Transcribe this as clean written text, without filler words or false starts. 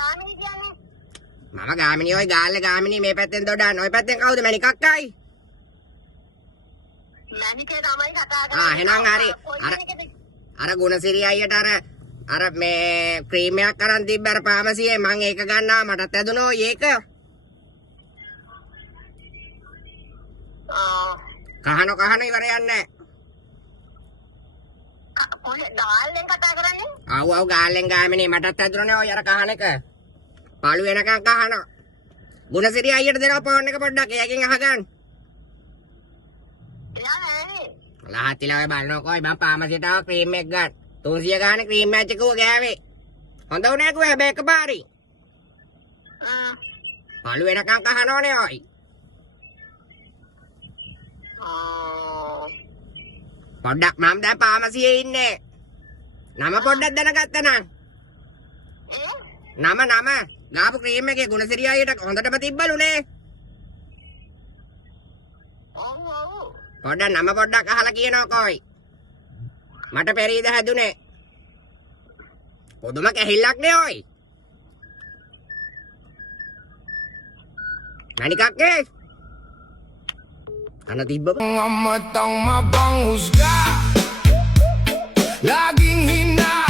ගාමිණී කියන්නේ. මම ගාමිණී ඔය ගාල්ලේ ගාමිණී මේ පැත්තෙන් දොඩන්න. ඔය පැත්තෙන් කවුද මැණිකක් අයි? මැණිකේ තමයි කතා කරන්නේ. එහෙනම් හරි. අර ගුණසිරි අයියට අර මේ ක්‍රීම් එකක් අරන් තිබ්බ අර පාමසියේ මං ඒක ගන්නවා මටත් ඇදුනෝ ඒක. කහන ඉවර යන්නේ. කොහෙද ගාල්ලෙන් කතා කරන්නේ? ආව් ගාල්ලෙන් ගාමිණී මටත් ඇදුනනේ ඔය අර කහන එක. පාළු වෙනකන් කහන. ගුණසිරි අයියට දෙනවා ෆෝන් එක පොඩ්ඩක් එයාගෙන් අහගන්න. එයා නෑනේ. ලහතිලා ඔය බලනකො මම පාමසියට ආව ක්‍රීම් එක ගන්න. 300 ගානේ ක්‍රීම් මැච් එක ගෑවේ. හොඳ උනේ කිව්වා හැබැයි එකපාරයි. පාළු වෙනකන් කහනෝනේ ඔයි. පොඩ්ඩක් මම දැන් පාමසියේ ඉන්නේ. නම පොඩ්ඩක් දැනගත්තා නම්. නම ගාපු ක්‍රීම් එකේ ගුණසිරි අයියට හොඳටම තිබ්බලුනේ. පොඩ්ඩක් නම පොඩ්ඩක් අහලා කියනවා කොයි. මට පෙරීද හැදුනේ. පොදුම කැහිල්ලක් නේ ඔයි. මැණිකක්ගේ අන තිබ්බ Ang matang mabang husga Laging